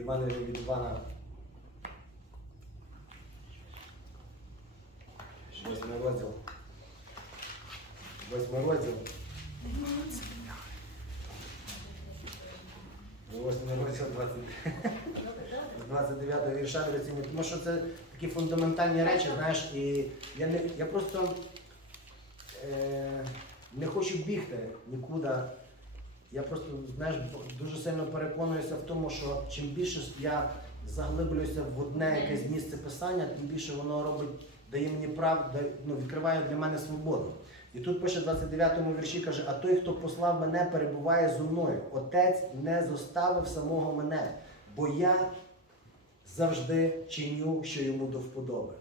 Іванові від Івана. Восьмий розділ. Восьмий розділ. Восьмий розділ 20. 29 вірша дорогоцінні. Тому що це такі фундаментальні речі, знаєш, і я не я просто е, не хочу бігти нікуди. Я просто знаєш, дуже сильно переконуюся в тому, що чим більше я заглиблююся в одне якесь місце писання, тим більше воно робить, дає мені прав, дає- ну, відкриває для мене свободу. І тут пише 29-му вірші, каже, а той, хто послав мене, перебуває зо мною. Отець не зоставив самого мене, бо я завжди чиню, що йому до вподоби.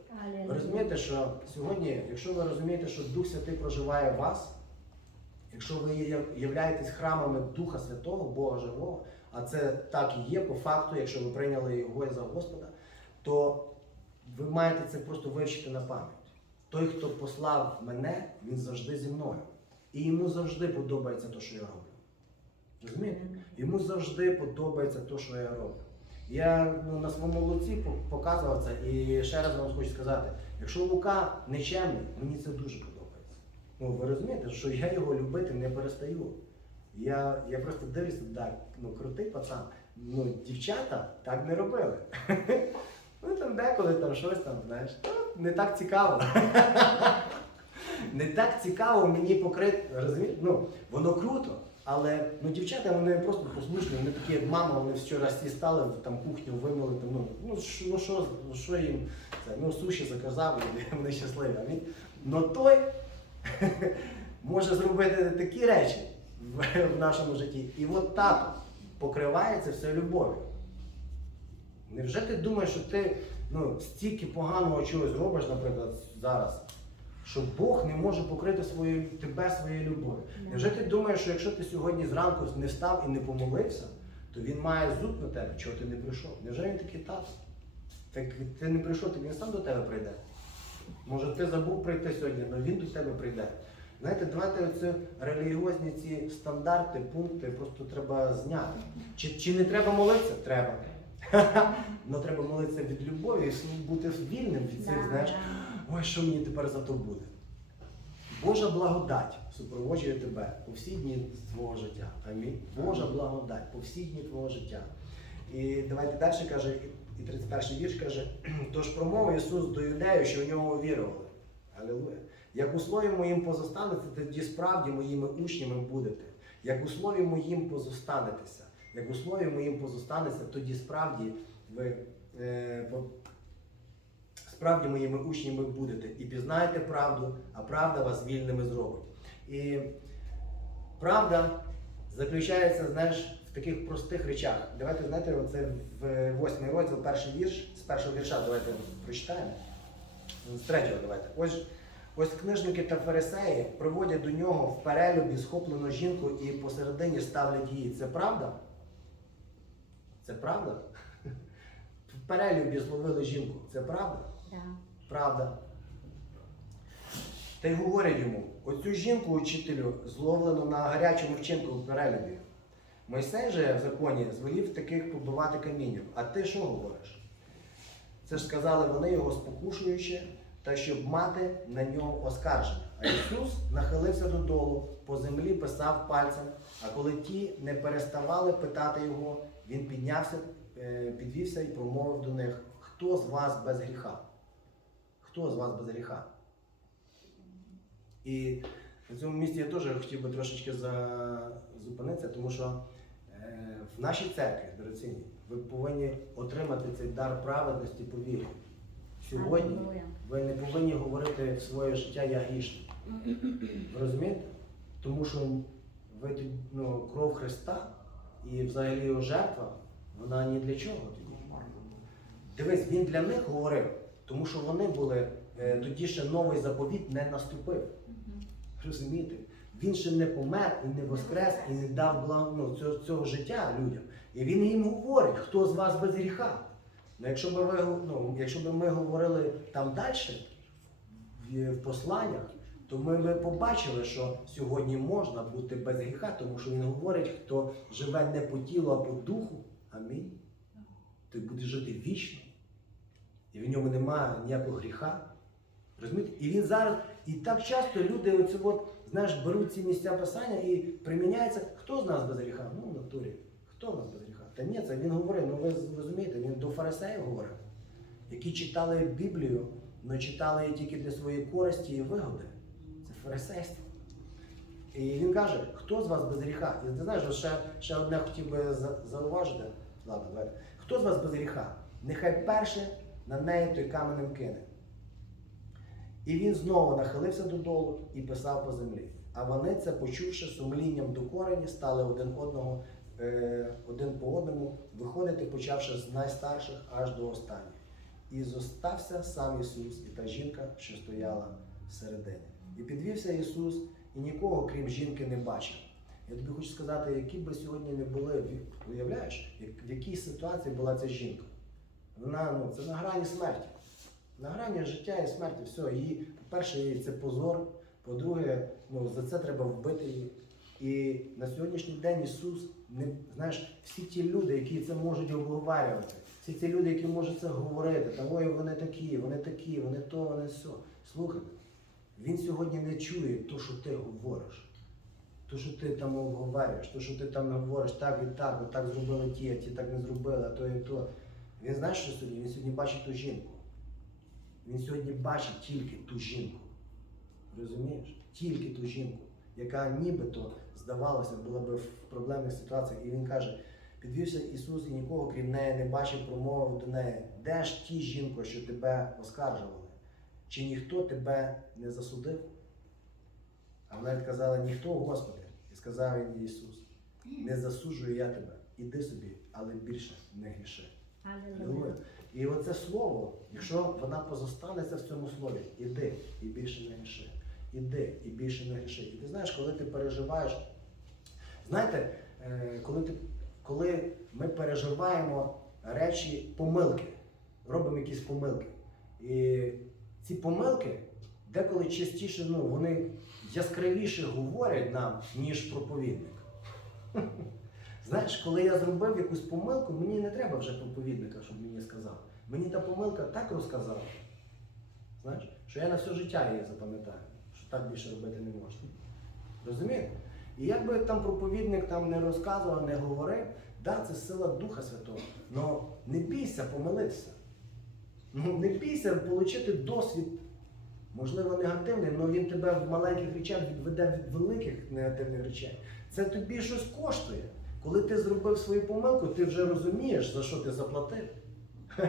Ви розумієте, що сьогодні, якщо ви розумієте, що Дух Святий проживає в вас, якщо ви являєтесь храмами Духа Святого, Бога Живого, а це так і є по факту, якщо ви прийняли його за Господа, то ви маєте це просто вивчити на пам'ять. Той, хто послав мене, він завжди зі мною. І йому завжди подобається те, що я роблю. Розумієте? Йому завжди подобається те, що я роблю. Я ну, на своєму луці показував це і ще раз вам хочу сказати: якщо Лука нечемний, мені це дуже подобається. Ну, ви розумієте, що я його любити не перестаю. Я, я просто дивлюся, так, ну крутий пацан. Ну, дівчата так не робили. Ну там деколи там щось там, знаєш, ну, не так цікаво. Не так цікаво мені покрити, розумієте? Ну, воно круто, але ну, дівчата вони просто послушні, вони такі, як мама, вони вчора всі стали, там кухню вимили, там, ну, ну, що, ну, що, ну, що їм, це, ну, суші заказав, вони щасливі. А той може зробити такі речі в, нашому житті. І от тато покриває це все любов'ю. Невже ти думаєш, що ти ну, стільки поганого чогось робиш, наприклад, зараз, що Бог не може покрити свою, тебе своєю любов'ю? Невже ти думаєш, що якщо ти сьогодні зранку не встав і не помолився, то він має зуб на тебе, чого ти не прийшов? Невже він такий тато? Так ти не прийшов, то він сам до тебе прийде. Може, ти забув прийти сьогодні, але він до тебе прийде. Знаєте, давайте оці релігіозні ці стандарти, пункти просто треба зняти. Чи, чи не треба молитися? Треба. Ну треба молитися від любові і бути вільним від цих, знаєш, ой, що мені тепер за то буде. Божа благодать супроводжує тебе по всі дні твого життя. Амінь. Божа благодать по всі дні твого життя. І давайте далі каже, і 31 вірш каже, тож промовив Ісус до юдею, що в нього вірували. Алілуя. Як у слові моїм позостанете, тоді справді моїми учнями будете. Як у слові моїм позостанетеся, як у слові моїм позостанеться, тоді справді ви е, справді моїми учнями будете. І пізнаєте правду, а правда вас вільними зробить. І правда заключається, знаєш, таких простих речах. Давайте, знаєте, оце в восьмий розділ, перший вірш, з першого вірша давайте прочитаємо. З третього давайте. Ось, ось книжники та фарисеї приводять до нього в перелюбі схоплену жінку і посередині ставлять її. Це правда? Це правда? В перелюбі зловили жінку. Це правда? Правда. Та й говорять йому: оцю жінку, учителю, зловлено на гарячому вчинку в перелюбі. Мойсей же в законі звелів таких побивати камінням. А ти що говориш? Це ж сказали вони його спокушуючи, та щоб мати на нього оскарження. А Ісус нахилився додолу, по землі писав пальцем, а коли ті не переставали питати його, він піднявся, е, підвівся і промовив до них: Хто з вас без гріха? Хто з вас без гріха? І на цьому місці я теж хотів би трошечки зупинитися, тому що е, в нашій церкві, дорогоцінні, ви повинні отримати цей дар праведності по вірі. Сьогодні ви не повинні говорити в своє життя я грішний. Розумієте? Тому що ви ну, кров Христа і взагалі його жертва, вона ні для чого тоді. Дивись, він для них говорив, тому що вони були, е, тоді ще новий заповіт не наступив. Розумієте? Він ще не помер і не воскрес, і не дав благ- ну, цього, цього життя людям. І він їм говорить, хто з вас без гріха. Ну, якщо б ви, ну, якщо б ми говорили там далі, в, посланнях, то ми б побачили, що сьогодні можна бути без гріха, тому що він говорить, хто живе не по тілу, а по духу. Амінь. той буде жити вічно. І в ньому немає ніякого гріха. Розумієте? І він зараз, і так часто люди оце от, знаєш, беруть ці місця писання і приміняються. Хто з нас без гріха? Ну, в натурі. Хто в нас без гріха? Та ні, це він говорив, ну ви розумієте, він до фарисеїв говорив, які читали Біблію, але читали її тільки для своєї користі і вигоди. Це фарисейство. І він каже, хто з вас без гріха? І ти знаєш, ще, ще одне хотів би зауважити. Ладно, давайте. Хто з вас без гріха? Нехай перше на неї той каменем кине. І він знову нахилився додолу і писав по землі. А вони це, почувши сумлінням до корені, стали один одного, е, один по одному, виходити, почавши з найстарших аж до останніх. І зостався сам Ісус і та жінка, що стояла всередині. І підвівся Ісус, і нікого, крім жінки, не бачив. Я тобі хочу сказати, які би сьогодні не були, уявляєш, в якій ситуації була ця жінка. Вона ну, це на грані смерті. На грані життя і смерті, все. По-перше, їй це позор. По-друге, ну, за це треба вбити її. І на сьогоднішній день Ісус, не, знаєш, всі ті люди, які це можуть обговорювати, всі ті люди, які можуть це говорити, там ой, вони такі, вони такі, вони то, вони все. Слухайте, Він сьогодні не чує то, що ти говориш. То, що ти там обговорюєш, то, що ти там говориш так і так, от так зробили ті, а ті так не зробили, а то і то. Він знаєш, що сьогодні? Він сьогодні бачить ту жінку. Він сьогодні бачить тільки ту жінку. Розумієш? Тільки ту жінку, яка нібито, здавалося, була би в проблемних ситуаціях. І він каже: підвівся Ісус і нікого, крім неї, не бачив, промовив до неї, де ж ті жінко, що тебе оскаржували? Чи ніхто тебе не засудив? А вона відказала, ніхто, Господи. І сказав їй Ісус, не засуджую я тебе, іди собі, але більше не гріши. І оце слово, якщо вона позостанеться в цьому слові, іди і більше не гріши. Іди і більше не гріши. І ти знаєш, коли ти переживаєш, знаєте, е, коли, ти, коли ми переживаємо речі, помилки, робимо якісь помилки. І ці помилки деколи частіше, ну, вони яскравіше говорять нам, ніж проповідник. Знаєш, коли я зробив якусь помилку, мені не треба вже проповідника, щоб мені сказав. Мені та помилка так розказала, знаєш, що я на все життя її запам'ятаю, що так більше робити не можна. Розумієте? І як би там проповідник там не розказував, не говорив, да, це сила Духа Святого. але не бійся помилитися. Ну, не бійся отримати досвід, можливо, негативний, але він тебе в маленьких речах відведе від великих негативних речей. Це тобі щось коштує. Коли ти зробив свою помилку, ти вже розумієш, за що ти заплатив.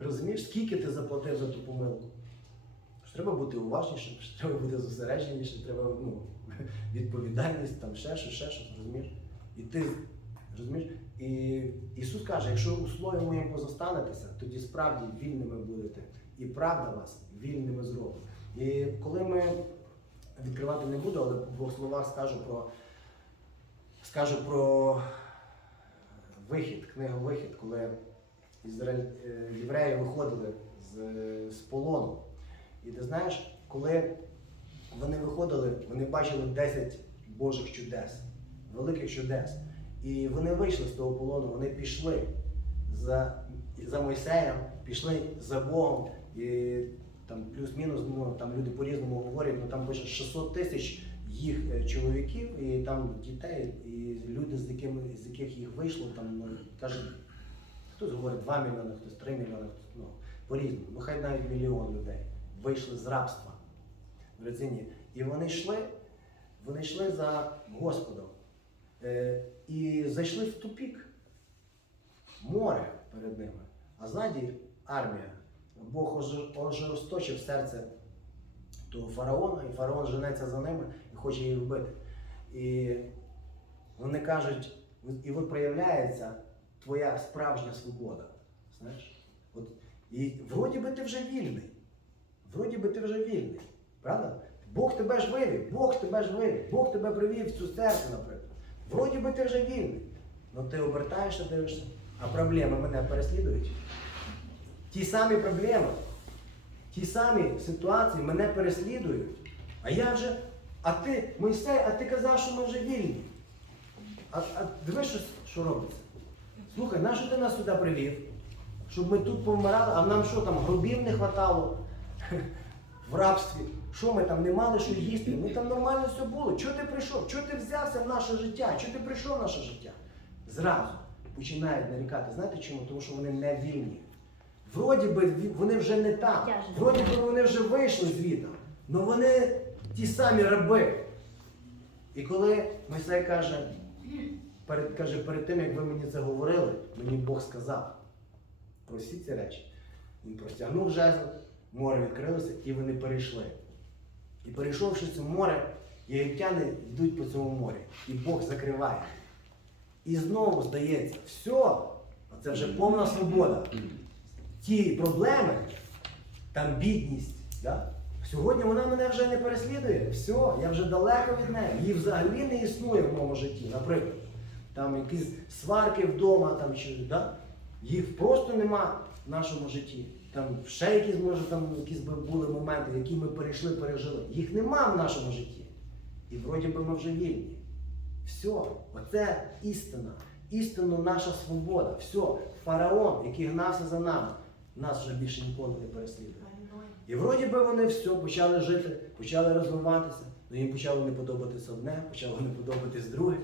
Розумієш, скільки ти заплатив за ту помилку? Треба бути уважнішим, треба бути зосередженішим, треба ну, відповідальність, там ще щось, ще щось, розумієш? І ти розумієш? І Ісус каже, якщо у слові моєму позостанетеся, тоді справді вільними будете. І правда вас вільними зробить. І коли ми відкривати не буду, але в двох словах скажу про скажу про вихід, книгу Вихід, коли Ізраїль, е, євреї виходили з, з полону. І ти знаєш, коли вони виходили, вони бачили 10 Божих чудес, великих чудес. І вони вийшли з того полону, вони пішли за, за Мойсеєм, пішли за Богом. І там плюс-мінус, ну там люди по-різному говорять, ну там пише 600 тисяч їх е, чоловіків і там дітей, і люди, з якими з яких їх вийшло, там ну, каже, хтось говорить 2 мільйони, хтось 3 мільйони, хтось ну, по-різному. Ну хай навіть мільйон людей вийшли з рабства в Резині. І вони йшли, вони йшли за Господом. Е, і зайшли в тупік. Море перед ними. А ззаді армія. Бог ожи- серце того фараона, і фараон женеться за ними хоче їх вбити. І вони кажуть, і от проявляється твоя справжня свобода. Знаєш? От, і вроді би ти вже вільний. Вроді би ти вже вільний. Правда? Бог тебе ж вивів, Бог тебе ж вивів, Бог тебе привів в цю церкву, наприклад. Вроді би ти вже вільний. Ну ти обертаєшся, дивишся, а проблеми мене переслідують. Ті самі проблеми, ті самі ситуації мене переслідують. А я вже, а ти, Мойсей, а ти казав, що ми вже вільні. А, а дивись, що, що робиться. Слухай, нащо ти нас сюди привів? щоб ми тут помирали, а нам що там, гробів не хватало в рабстві. Що ми там не мали що їсти? Ми там нормально все було. Чого ти прийшов? Чого ти взявся в наше життя? Чого ти прийшов в наше життя? Зразу починають нарікати. Знаєте чому? Тому що вони не вільні. Вроді би вони вже не там. Вроді би вони вже вийшли звідти. але вони ті самі раби. І коли Мойсей каже, перед, каже, перед тим, як ви мені це говорили, мені Бог сказав про ці речі. Він простягнув жезл, море відкрилося, і вони перейшли. І перейшовши це море, єгиптяни йдуть по цьому морі. І Бог закриває. І знову здається, все, це вже повна свобода. Ті проблеми, там бідність. Да? Сьогодні вона мене вже не переслідує. Все, я вже далеко від неї. Її взагалі не існує в моєму житті. Наприклад, там якісь сварки вдома, там, чи, да? їх просто нема в нашому житті. Там ще якісь, може, там якісь були моменти, які ми перейшли, пережили. Їх нема в нашому житті. І вроді би ми вже вільні. Все, оце істина. Істинно наша свобода. Все, фараон, який гнався за нами, нас вже більше ніколи не переслідує. І вроді би вони все почали жити, почали розвиватися, але їм почало не подобатися одне, почало не подобатись друге.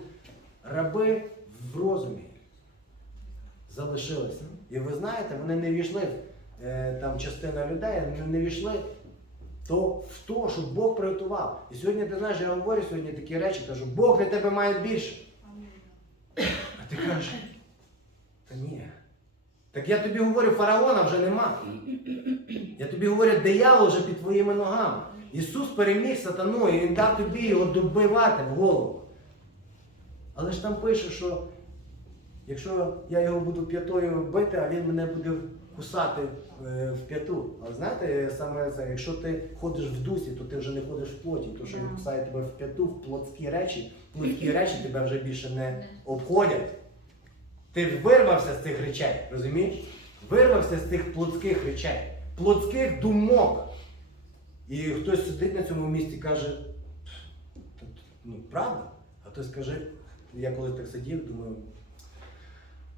Раби в розумі залишилися. І ви знаєте, вони не війшли, е, там частина людей не, не війшли то, в то, що Бог приготував. І сьогодні ти знаєш, я говорю сьогодні такі речі, кажу, Бог для тебе має більше. А ти кажеш, та ні. Так я тобі говорю, фараона вже нема. Тобі говорю, диявол вже під твоїми ногами. Ісус переміг сатану і Він дав тобі його добивати в голову. Але ж там пише, що якщо я його буду п'ятою бити, а він мене буде кусати е, в п'яту. Але знаєте, саме це, якщо ти ходиш в дусі, то ти вже не ходиш в плоті, тому що він кусає тебе в п'яту, в плотські речі, плотські речі тебе вже більше не обходять. Ти вирвався з цих речей, розумієш? Вирвався з цих плотських речей, плотських думок. І хтось сидить на цьому місці і каже, ну правда? А хтось каже, я коли так сидів, думаю,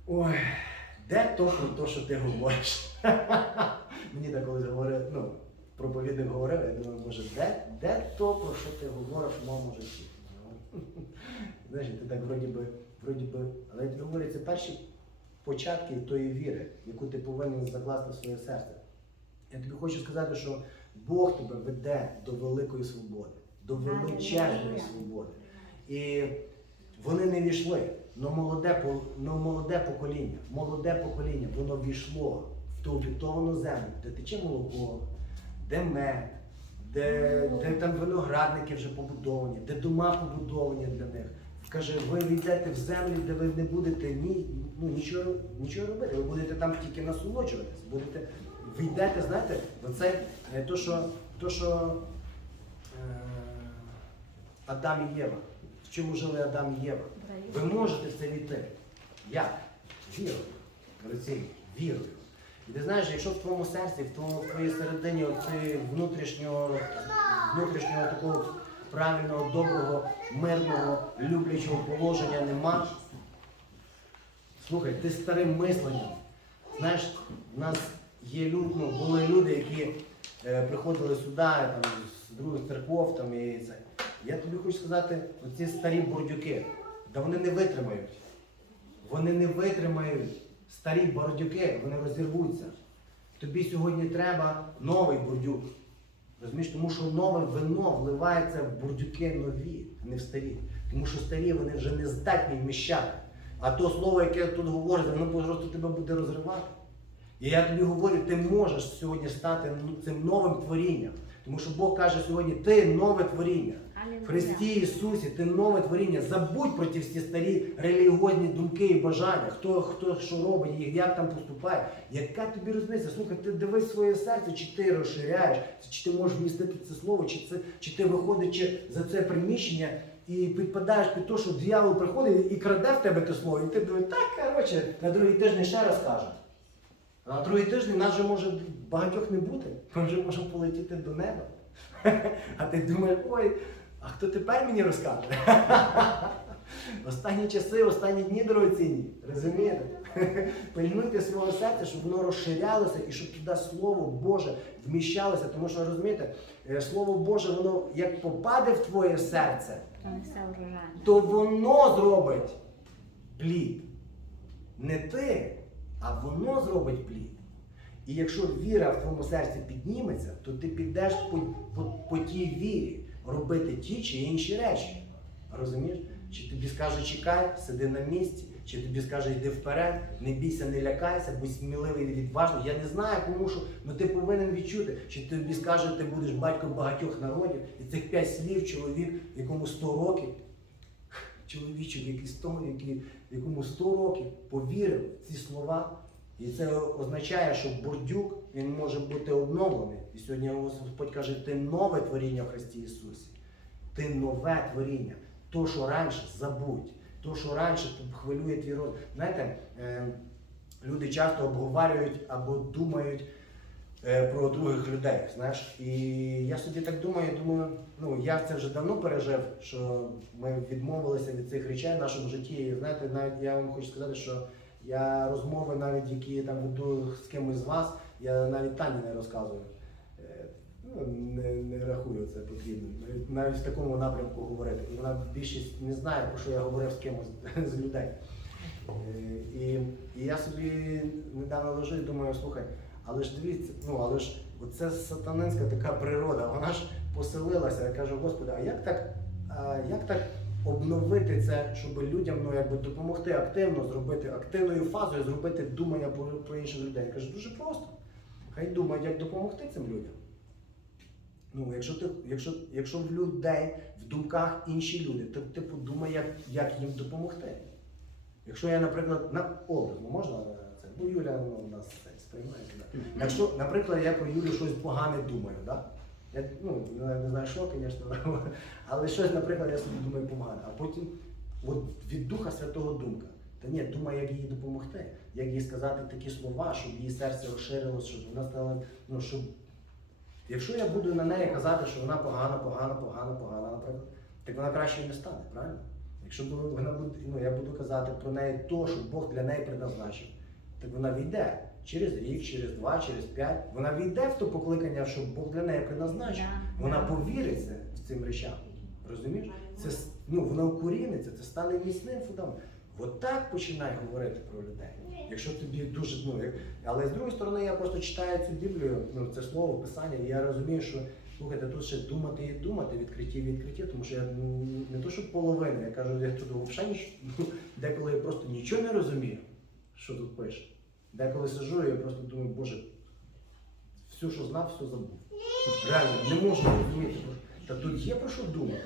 ой, де то про те, що ти говориш? Мені так колись говорили, ну, проповідник говорив, я думаю, боже, де, де то, про що ти говориш в моєму житті? Знаєш, ти так вроді би, вроді би, але говорю, це перші початки тої віри, яку ти повинен закласти в своє серце. Я тобі хочу сказати, що Бог тебе веде до великої свободи, до величезної свободи. І вони не війшли. Но молоде, но молоде покоління, молоде покоління, воно війшло в ту обітовану землю, де тече молоко, де мед, де, де там виноградники вже побудовані, де дома побудовані для них. Каже, ви війдете в землю, де ви не будете ні, ну, нічого, нічого робити, ви будете там тільки насолоджуватись, будете, війдете, знаєте, оце е, то, що, то, що е, Адам і Єва. В чому жили Адам і Єва? Ви можете в це війти. Як? Вірою. Олексій, вірою. І ти знаєш, якщо в твоєму серці, в твоєму в твоїй середині внутрішнього, внутрішнього такого правильного, доброго, мирного, люблячого положення нема. Слухай, ти старим мисленням. Знаєш, в нас є люди, ну, були люди, які е, приходили сюди там, з других церков. Там, і це. Я тобі хочу сказати, оці старі бордюки, да вони не витримають. Вони не витримають старі бордюки, вони розірвуться. Тобі сьогодні треба новий бордюк. Розумієш, тому що нове вино вливається в бурдюки нові, а не в старі. Тому що старі вони вже не здатні вміщати. А то слово, яке тут говориться, воно просто тебе буде розривати. І я тобі говорю, ти можеш сьогодні стати ну, цим новим творінням. Тому що Бог каже сьогодні, ти нове творіння. В Христі Ісусі, ти нове творіння. Забудь про ті всі старі релігіозні думки і бажання, хто, хто що робить, їх, як там поступає. Яка тобі різниця? Слухай, ти дивись своє серце, чи ти розширяєш, чи ти можеш вмістити це слово, чи, це, чи ти виходячи за це приміщення і підпадаєш під те, що дьявол приходить і краде в тебе те слово, і ти думаєш, так, коротше, на другий тиждень ще раз каже. А на другий тиждень нас вже може багатьох не бути. Ми вже можемо полетіти до неба. А ти думаєш, ой, а хто тепер мені розкаже? Останні часи, останні дні дорогоцінні. Розумієте? Пильнуйте свого серця, щоб воно розширялося і щоб туди Слово Боже вміщалося. Тому що розумієте, е, Слово Боже, воно як попаде в твоє серце, то воно зробить плід. Не ти, а воно зробить плід. І якщо віра в твоєму серці підніметься, то ти підеш по, по, по тій вірі робити ті чи інші речі. Розумієш? Чи тобі скаже чекай, сиди на місці, чи тобі скаже йди вперед, не бійся, не лякайся, будь сміливий і відважний. Я не знаю, кому що, але ти повинен відчути, чи тобі скаже, ти будеш батьком багатьох народів, і цих п'ять слів чоловік, якому 100 років, чоловічок, який 100, який, якому 100 років повірив в ці слова. І це означає, що бордюк він може бути обновлений. І сьогодні Господь каже, ти нове творіння в Христі Ісусі. Ти нове творіння. То, що раніше, забудь. То, що раніше хвилює твій розум. Знаєте, е, люди часто обговорюють або думають про других людей. Знаєш, і я собі так думаю, думаю, ну я це вже давно пережив, що ми відмовилися від цих речей в нашому житті. І знаєте, навіть я вам хочу сказати, що я розмови, навіть які там веду з кимось з вас, я навіть Тані не розказую. Е, Ну, не, не рахую це. Навіть- Навіть в такому напрямку говорити. І вона більшість не знає, про що я говорив з кимось з людей. Е, І, і я собі недавно лежу і думаю, слухай, але ж дивіться, ну але ж оце сатанинська така природа, вона ж поселилася. Я кажу, Господи, а як так, а як так обновити це, щоб людям ну, якби допомогти активно зробити активною фазою, зробити думання про, про інших людей? Я кажу, дуже просто. Хай думають, як допомогти цим людям. Ну, якщо ти, якщо, якщо в людей в думках інші люди, то ти подумай, як, як їм допомогти. Якщо я, наприклад, на образно можна це, бо Юля ну, у нас це сприймає. Да? Якщо, наприклад, я про Юлю щось погане думаю, да? я ну, не, не знаю, що, звісно, але щось, наприклад, я собі думаю погане, а потім от від Духа Святого думка. Та ні, думай, як їй допомогти, як їй сказати такі слова, щоб її серце розширилось, щоб вона стала, ну, щоб Якщо я буду на неї казати, що вона погана, погана, погана, погана, наприклад, так вона краще не стане, правильно? Якщо вона буде, ну, я буду казати про неї то, що Бог для неї предназначив, так вона війде через рік, через два, через п'ять. Вона війде в то покликання, що Бог для неї предназначив. Да, Вона да. повіриться в цим речам. Розумієш? Це ну, воно укоріниться, це стане міцним фундаментом. От так починай говорити про людей. Якщо тобі дуже, ну, як- але з другої сторони, я просто читаю цю Біблію, ну, це слово, писання, і я розумію, що слухайте, тут ще думати і думати, відкриті і відкриті, тому що я ну, не то, що половина, я кажу, я тут взагалі ну, деколи я просто нічого не розумію, що тут пише. Деколи сижу, і я просто думаю, боже, все, що знав, все забув. Реально, не можу зрозуміти. Та тут є про що думати.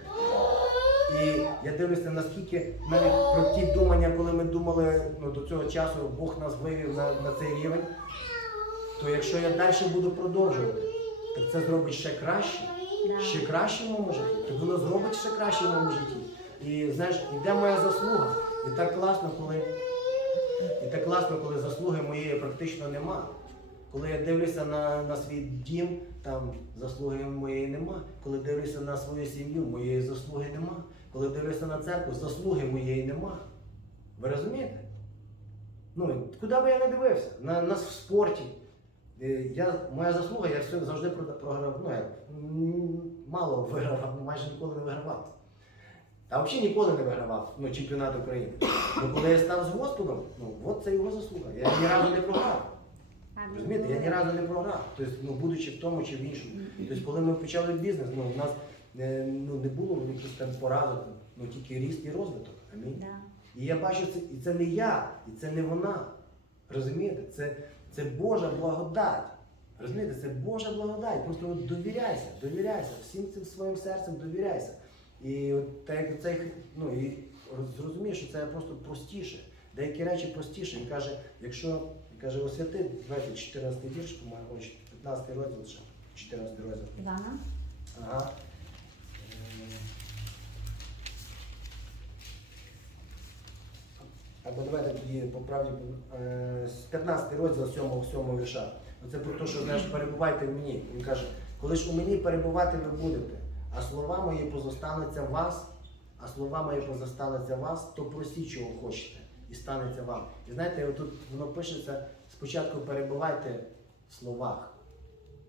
І я дивлюся, наскільки навіть про ті думання, коли ми думали ну, до цього часу, Бог нас вивів на, на цей рівень, то якщо я далі буду продовжувати, так це зробить ще краще, ще краще в моєму житті. Так воно зробить ще краще в моєму житті. І знаєш, іде моя заслуга. І так класно, коли, і так класно, коли заслуги моєї практично нема. Коли я дивлюся на, на свій дім, там заслуги моєї нема. Коли дивлюся на свою сім'ю, моєї заслуги нема. Коли дивлюся на церкву, заслуги моєї нема. Ви розумієте? Ну, куди би я не дивився? На нас в спорті. Е, Я, моя заслуга, я завжди про- програв, ну м, мало вигравав, майже ніколи не вигравав. Та взагалі ніколи не вигравав ну, чемпіонат України. Ну коли я став з Господом, ну от це його заслуга. Я ні разу не програв. Розумієте, я ні разу не програв. Тобто, ну, будучи в тому чи в іншому. Тобто, коли ми почали бізнес, ну, у нас е, ну, не було якихось там поразок, ну тільки ріст і розвиток. Амінь. Да. І я бачу це, і це не я, і це не вона. Розумієте? Це, це Божа благодать. Розумієте, це Божа благодать. Просто от довіряйся, довіряйся, всім цим своїм серцем довіряйся. І от так цей, ну і зрозумієш, що це просто простіше. Деякі речі простіше. Він каже, якщо він каже, освяти, давайте 14 вірш, по-моєму, 15 розділ ще, 14 розділ. Івана? Ага. Е, Або давайте тоді по правді е, з 15 розділ 7, 7 вірша. Оце про те, що знаєш, перебувайте в мені. Він каже, коли ж у мені перебувати ви будете, а слова мої позостануться вас, а слова мої позосталися вас, то просіть, чого хочете, і станеться вам. І знаєте, тут воно пишеться, спочатку перебувайте в словах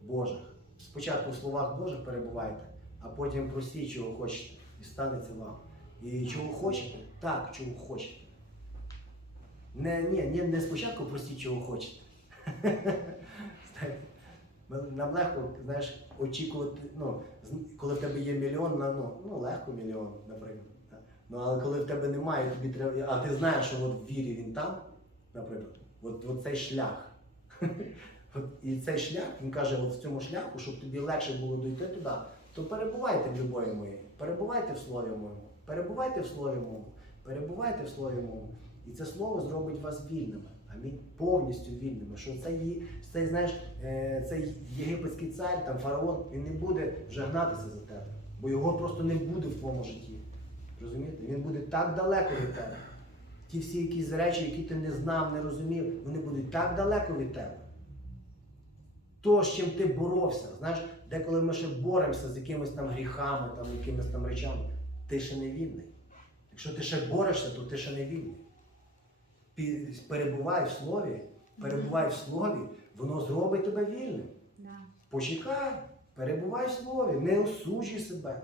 Божих. Спочатку в словах Божих перебувайте, а потім просіть, чого хочете, і станеться вам. І чого хочете? Так, чого хочете. Не, ні, ні, не спочатку просіть, чого хочете. Нам легко, знаєш, очікувати, ну, коли в тебе є мільйон, на, ну, ну легко мільйон, наприклад. да. Ну, але коли в тебе немає, тобі треба, а ти знаєш, що от в вірі він там, наприклад, от, от цей шлях. І цей шлях, він каже, от в цьому шляху, щоб тобі легше було дійти туди, то перебувайте в любові моїй, перебувайте в слові моєму, перебувайте в слові моєму, перебувайте в слові моєму. І це слово зробить вас вільними. Амінь. Повністю вільними. Що цей, цей, знаєш, е, цей єгипетський цар, там фараон, він не буде вже гнатися за тебе, бо його просто не буде в твоєму житті. Розумієте? Він буде так далеко від тебе. Ті всі якісь речі, які ти не знав, не розумів, вони будуть так далеко від тебе. То, з чим ти боровся, знаєш, деколи ми ще боремося з якимись там гріхами, там, якимись там речами, ти ще не вільний. Якщо ти ще борешся, то ти ще не вільний. Перебувай в слові, перебувай в слові, воно зробить тебе вільним. Почекай, перебувай в слові, не осуджуй себе.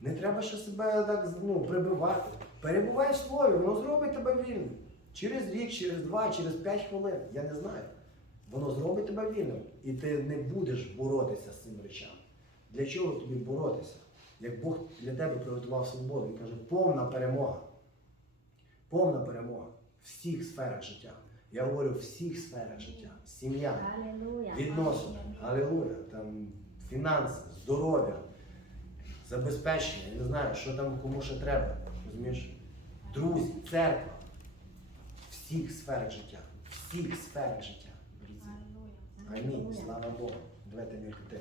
Не треба ще себе так ну, прибивати. Перебувай в слові, воно зробить тебе вільним. Через рік, через два, через п'ять хвилин. Я не знаю. Воно зробить тебе вільним. І ти не будеш боротися з цими речами. Для чого тобі боротися? Як Бог для тебе приготував свободу, він каже, повна перемога. Повна перемога всіх сферах життя. Я говорю в всіх сферах життя. Сім'я, відносини, алілуя, там фінанси, здоров'я, забезпечення, я не знаю, що там кому ще треба. Розумієш? Друзі, церква. Всіх сферах життя. Всіх сферах життя. Амінь. Слава Богу. Давайте міркати.